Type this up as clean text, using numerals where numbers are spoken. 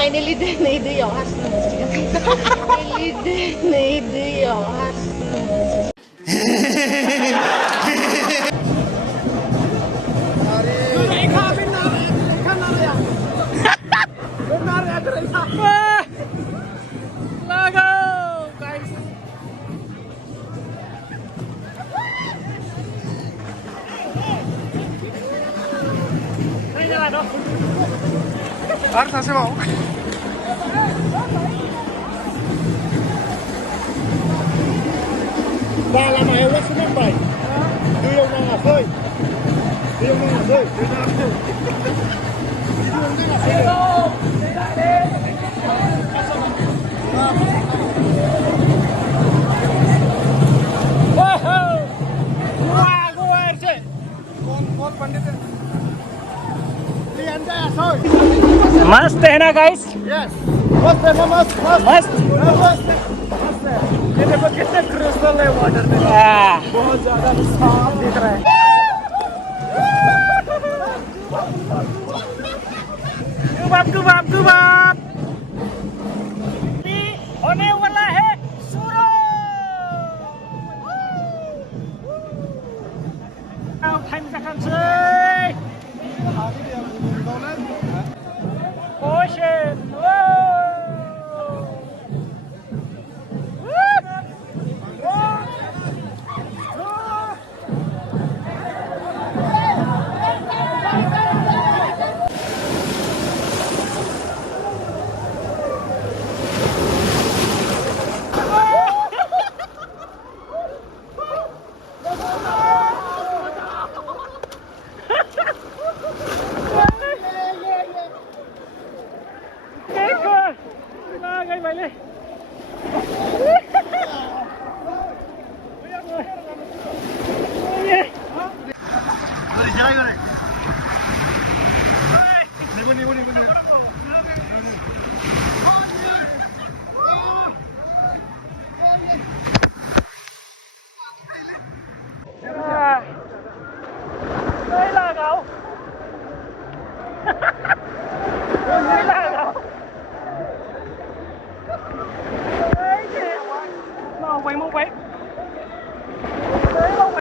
finally Dinwi Dwiao Hasunw mwnsigyn. Finally Dinwi Dwiao Hasunw mwnsigyn. Harus nasi mau. Ba là mày quá xuống đất mày. Đưa ông ra là phơi. Đưa ông ra là phơi. Đưa ra là phơi. Đưa ông ra là phơi. Con Pandit है. मस्त है ना guys? Yes. मस्त है ना मस्त मस्त. मस्त मस्त है. ये देखो कितने क्रिस्टल है वाटर में. बहुत ज्यादा साफ दिख रहा है. गुबाब होने वाला है शुरू. Time seconds. Ocean. Cái coi. Ba gây vậy đi.